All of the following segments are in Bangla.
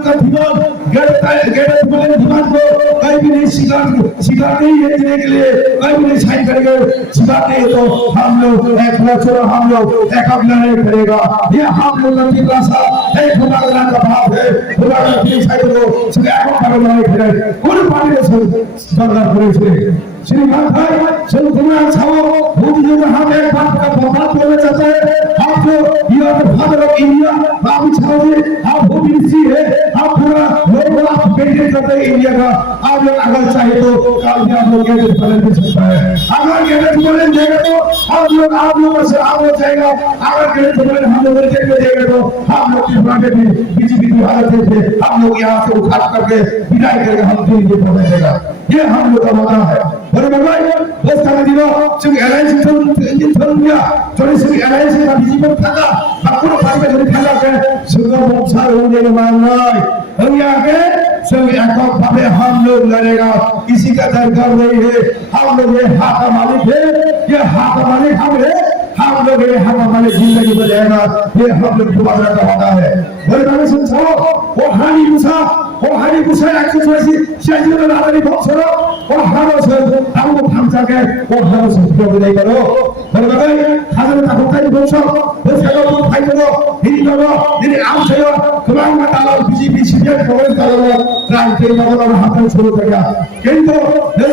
का दीवार गैर दीवार को कहीं भी नहीं स्वीकार नहीं है देने के लिए कहीं भी नहीं साइन करेंगे स्वीकार नहीं तो हम लोग एक बच्चों हम लोग एक लड़ाई करेगा ये हम लोग की भाषा एक भगवान का भाव है भगवान अपनी साइड को सिर्फ एक लड़ाई करे कौन पार्टी से सरकार करे श्रीमान भाई चलो तुम्हारा छाओ बहुत लोग हम एक बात का बात बोलना चाहते हैं आप जो you are the father of India आप छाओगे आप ओबीसी है आप पूरा लोग आप मेंटेन करते हैं इंडिया का आप लोग अगर चाहे तो काल में आप लोग के बदल भी सकता है अगर गलत बोले देगा तो आप लोग से आप हो जाएगा अगर गलत बोले हम लोग रिजेक्ट कर देगा तो हम लोग की बातें भी बीजेपी की हालत है हम लोग यहाँ से उठा करके विदाई करके हम फिर ये पहुंच जाएगा ये हम लोग का वादा है बराबर बस का दिनो 지금 LIC 통이야 저희 지금 LIC가 뒤집어 타가 밖으로 가게 저리 타가게 수거 목사 의원님 만나이 응야게 저기 아까 밥에 हम लोग लड़ेगा किसी का दरकार नहीं है हम लोग ये हाथ मालिक है ये हाथ मालिक हम है हम लोग ये हाथ मालिक जिंदगी में रहेगा ये हम लोग दोबारा का वादा है बराबर सुनो वो हानी मुसा एक्सरसाइज शायद 나들이 복처럼 하면서 아무도 감사하게 하면서 기억을 내거로 그러다가 가슴을 다 못하니 복처 그래서 파이터도 이리로 이리 아무세요 그만만 따라 BJP 시비에 거를 따라 রাজনীতির মতন হাতে শুরু থেকে কিন্তু এই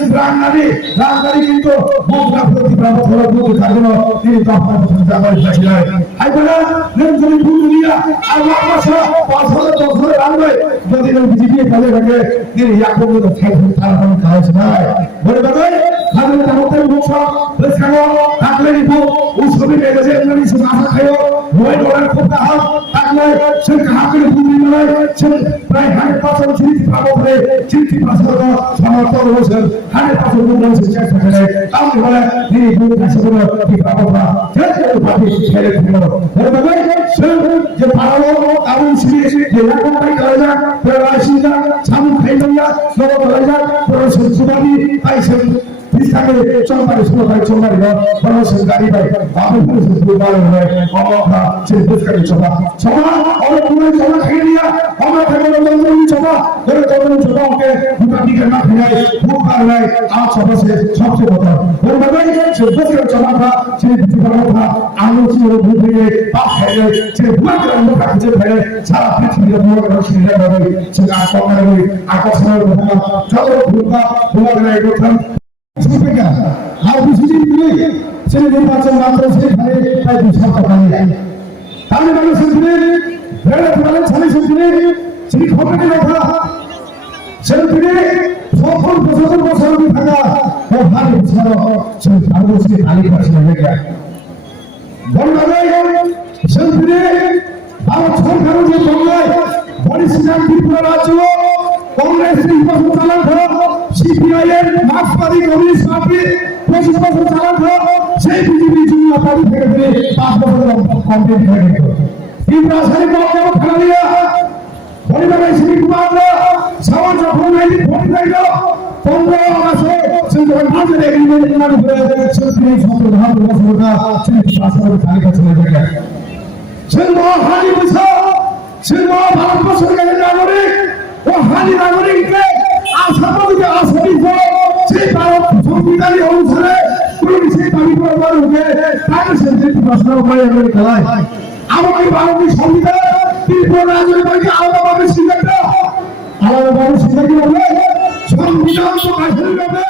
রাজধানী কিন্তু মুদ্রা প্রতিপ্রাপ্ত হলো বুঝ কারণ তিনি তখন চিন্তা করে ছিলেন আইবনা নির্জনী দুনিয়া আল্লাহ পাশে পাশে দশরে রাখবে যদি বিজেপি কাজে থাকে তিনি ইয়াকুবুর খাইতে তার কাজ নাই বলে বাবা খালি তাহলে মুখ বেসানো থাকলে নিবো উসবে গেছে এমনি সব আশা খায়ো নয় ডলার খুব হাত থাকলে সে কাহাকে বুঝি নয় সে প্রায় 100% চিঠি পাবো করে চিঠি পাঠানো সমর্থন হয়েছে 100% বলছে চেষ্টা করে তাহলে বলে তিনি বুঝি কাছে বলে কি পাবো না যে পাবি ছেড়ে দিল বলে বাবা সে যে পারো আবু সিরিয়াস যে রকম পাই করে যা প্রবাসীরা সামু খাইলো না সব বলে যা প্রশাসন সুবাদি পাইছে इसके चौबारी सुबह चौबारी ना परमेश्वर गाड़ी भाई बाबू परमेश्वर दुबारा है अमोका सिर्फ इसका चौबा और पूरे चौबा खेल लिया हमारे घर में लोगों ने चौबा मेरे दोनों चौबा के दुकानी करना खाए भूख आ रहा है आप चौबा से सबसे बता और बताइए सिर्फ इसका चौबा था सिर्फ दुकानों था आलू से वो भूख गए पाप खाए सिर्फ बुआ के अंदर का कुछ खाए सारा पृथ्वी का बुआ का शिरा बने सिर्फ आकाश में बुआ चलो भूखा बुआ का एक उठन সুপিকা আর বিসিজি দিলে সেই নির্বাচন মাত্র সেই ঘরে প্রায় 2 সপ্তাহ পানি তাহলে মানুষ শুনবে বেড়ে বলে ছাড়ি শুনবে সেই খবরের কথা সেই দিনে সকল বছর থাকা ও ভালো ছাড়ো সেই ভারতবর্ষে খালি পাশে হয়ে গেল বলবাই সেই দিনে ভারত সরকার যে বাংলায় বরিশাল ত্রিপুরা রাজ্য কংগ্রেস নির্বাচন চালান করো সিপিআইএম মার্ক্সবাদী কমিউনিস্ট পার্টি 25 বছর চালান করো সেই বিজেপি জুনিয়র পার্টি থেকে ফিরে 5 বছর কমপ্লিট হয়ে গেল ত্রিপুরা সারি বাংলা খেলা দিয়া পরিবারে শ্রী কুমার সমাজ যখন 1949 15 মাসে সেই বাজার এগ্রিমেন্ট মানে হয়ে সেই সরকার বছরটা সেই শাসনের তালিকা চলে যায় সেই মহাহানি বুঝা সেই ভারত সরকারের নাগরিক ও হানি নাগরিককে আসামকে আসামি করে সেই ভারত সংবিধান অনুসারে পুলিশ সেই দাবি করবার হবে তাই সেই প্রশ্ন করে আমরা খেলায় আমাদের ভারতের সংবিধান ত্রিপুরা রাজ্যের বাইরে আলাদাভাবে স্বীকার হবে সংবিধান তো কাছে হবে